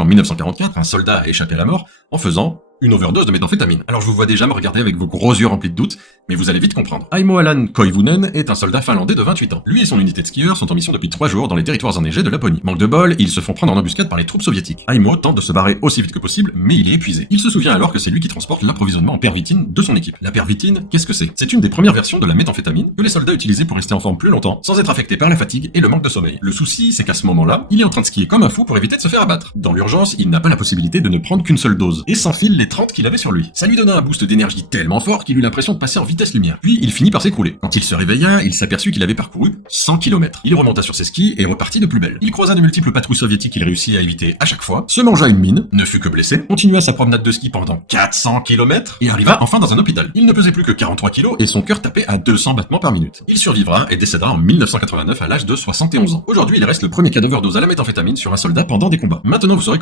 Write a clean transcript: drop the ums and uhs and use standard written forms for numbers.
En 1944, un soldat a échappé à la mort en faisant une overdose de méthamphétamine. Alors je vous vois déjà me regarder avec vos gros yeux remplis de doutes, mais vous allez vite comprendre. Aimo Alan Koivunen est un soldat finlandais de 28 ans. Lui et son unité de skieurs sont en mission depuis 3 jours dans les territoires enneigés de Laponie. Manque de bol, ils se font prendre en embuscade par les troupes soviétiques. Aimo tente de se barrer aussi vite que possible, mais il est épuisé. Il se souvient alors que c'est lui qui transporte l'approvisionnement en pervitine de son équipe. La pervitine, qu'est-ce que c'est? C'est une des premières versions de la méthamphétamine que les soldats utilisaient pour rester en forme plus longtemps, sans être affectés par la fatigue et le manque de sommeil. Le souci, c'est qu'à ce moment-là, il est en train de skier comme un fou pour éviter de se faire abattre. Dans l'urgence, il n'a pas la possibilité de ne prendre qu'une seule dose, et s'enfile les 30 qu'il avait sur lui. Ça lui donna un boost d'énergie tellement fort qu'il eut l'impression de passer en vitesse lumière. Puis il finit par s'écrouler. Quand il se réveilla, il s'aperçut qu'il avait parcouru 100 km. Il remonta sur ses skis et repartit de plus belle. Il croisa de multiples patrouilles soviétiques qu'il réussit à éviter à chaque fois, se mangea une mine, ne fut que blessé, continua sa promenade de ski pendant 400 km et arriva enfin dans un hôpital. Il ne pesait plus que 43 kg et son cœur tapait à 200 battements par minute. Il survivra et décédera en 1989 à l'âge de 71 ans. Aujourd'hui, il reste le premier cas d'overdose à la méthamphétamine sur un soldat pendant des combats. Maintenant, vous saurez